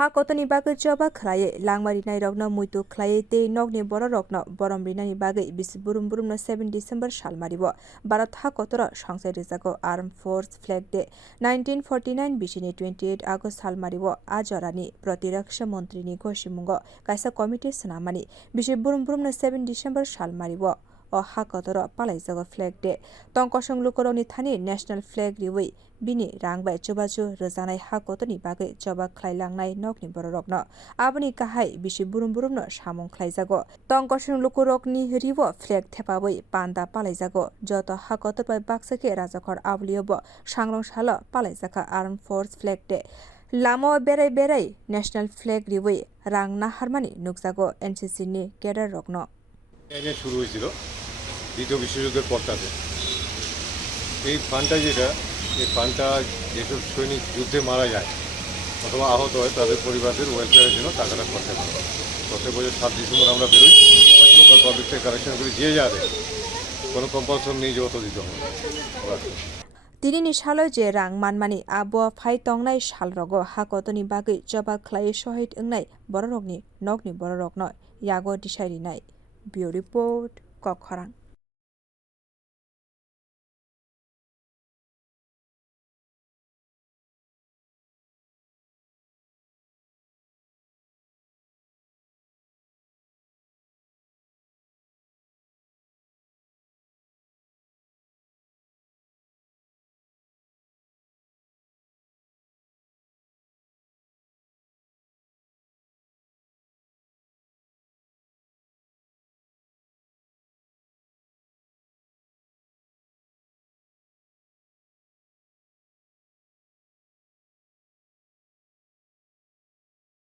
Hakotoni bagui joba khlaye langmari nai rokno muitu khlaye tei nokni boro rokno borom rinani bagui bisi burum no 7 December salmaribo Bharat hakotor sangsai rijago Armed Forces Flag Day 1949 bisini 28 August salmaribo ajorani Pratiraksa Montri ni gosimungo kaisa committee snamani bisi burum no 7 December salmaribo o hakotor palai jago Flag Day tongkosong lukoroni thani National Flag riwi bini rangbai chubachu rojanai hakotorni bagui joba khlailangnai nokni borokno aboni kahai bisi burum no samung khlaijago tongkosong lukorokni ribo flag thepabui panda palaijago joto hakotor bai baksha ke rajakhor abuliyobo sangrong salo palaijaka Armed Forces Flag Day lamo berai National Flag riwi rang naharmani nukjago NCC ni cadre rokno এটা শুরু হয়েছিল দ্বিতীয় বিশ্বযুদ্ধের পর থেকে এই ফান্ডটা যেটা এই ফান্ডটা যেসব সৈনিক যুদ্ধে মারা যায় অথবা আহত হয় তাদের পরিবারদের ওয়েলফেয়ারের জন্য টাকাটা খরচা করা হয়। প্রত্যেক বছর 7 ডিসেম্বর আমরা বেরোই লোকাল পাবলিক থেকে কালেকশন করি যে যাবে কোনো কম্পালশন নেই যে অত দিতে হবে। Tinini salo je rang manmani abo phai tongnai salrogo hakotoni bagui joba khlai shohid ongnai bororokni nokni bororokno yago disairi nai. Bureau report Kokharang.